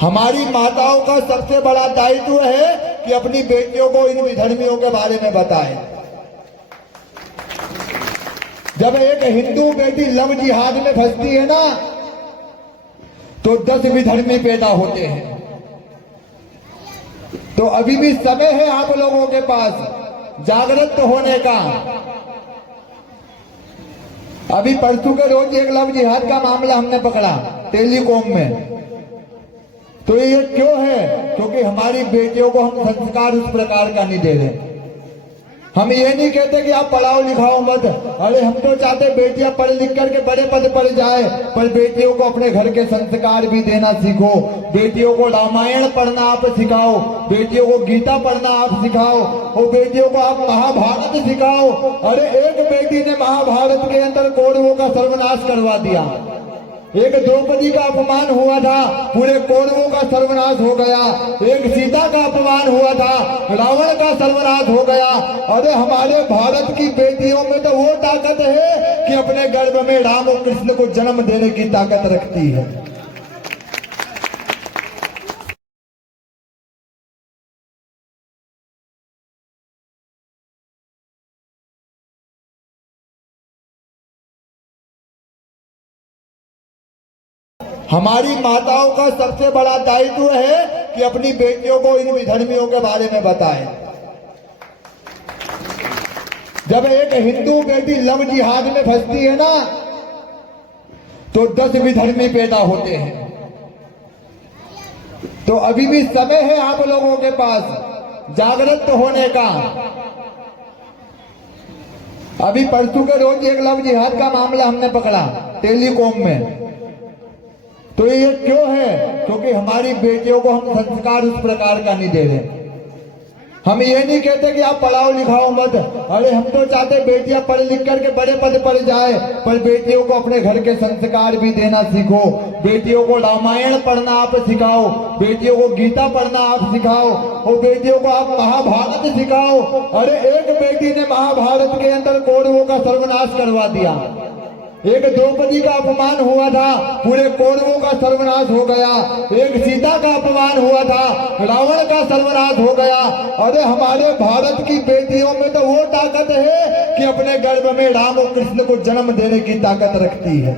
हमारी माताओं का सबसे बड़ा दायित्व है कि अपनी बेटियों को इन विधर्मियों के बारे में बताएं। जब एक हिंदू बेटी लव जिहाद में फंसती है ना, तो 10 विधर्मी पैदा होते हैं। तो अभी भी समय है आप लोगों के पास जागृत होने का। अभी परसों के रोज एक लव जिहाद का मामला हमने पकड़ा टेलीकॉम में। तो ये क्यों है? क्योंकि हमारी बेटियों को हम संस्कार उस प्रकार का नहीं दे रहे। हम ये नहीं कहते कि आप पढ़ाओ लिखाओ मत, अरे हम तो चाहते बेटियां पढ़ लिख करके बड़े पद पर जाए, पर बेटियों को अपने घर के संस्कार भी देना सीखो। बेटियों को रामायण पढ़ना आप सिखाओ, बेटियों को गीता पढ़ना आप सिखाओ, और बेटियों को आप महाभारत सिखाओ। अरे एक बेटी ने महाभारत के अंदर कौरवों का सर्वनाश करवा दिया। एक द्रौपदी का अपमान हुआ था, पूरे कौरवों का सर्वनाश हो गया। एक सीता का अपमान हुआ था, रावण का सर्वनाश हो गया। अरे हमारे भारत की बेटियों में तो वो ताकत है कि अपने गर्भ में राम और कृष्ण को जन्म देने की ताकत रखती है। हमारी माताओं का सबसे बड़ा दायित्व है कि अपनी बेटियों को इन विधर्मियों के बारे में बताएं। जब एक हिंदू बेटी लव जिहाद में फंसती है ना, तो 10 विधर्मी पैदा होते हैं। तो अभी भी समय है आप लोगों के पास जागृत होने का। अभी परसों के रोज एक लव जिहाद का मामला हमने पकड़ा टेलीकॉम में। तो ये क्यों है? क्योंकि हमारी बेटियों को हम संस्कार उस प्रकार का नहीं दे रहे। हम ये नहीं कहते कि आप पढ़ाओ लिखाओ मत, अरे हम तो चाहते बेटियां पढ़ लिख करके बड़े पद पर जाए, पर बेटियों को अपने घर के संस्कार भी देना सीखो। बेटियों को रामायण पढ़ना आप सिखाओ, बेटियों को गीता पढ़ना आप सिखाओ, और बेटियों को आप महाभारत सिखाओ। अरे एक बेटी ने महाभारत के अंदर कौरवों का सर्वनाश करवा दिया। एक द्रौपदी का अपमान हुआ था, पूरे कौरवों का सर्वनाश हो गया। एक सीता का अपमान हुआ था, रावण का सर्वनाश हो गया। अरे हमारे भारत की बेटियों में तो वो ताकत है कि अपने गर्भ में राम और कृष्ण को जन्म देने की ताकत रखती है।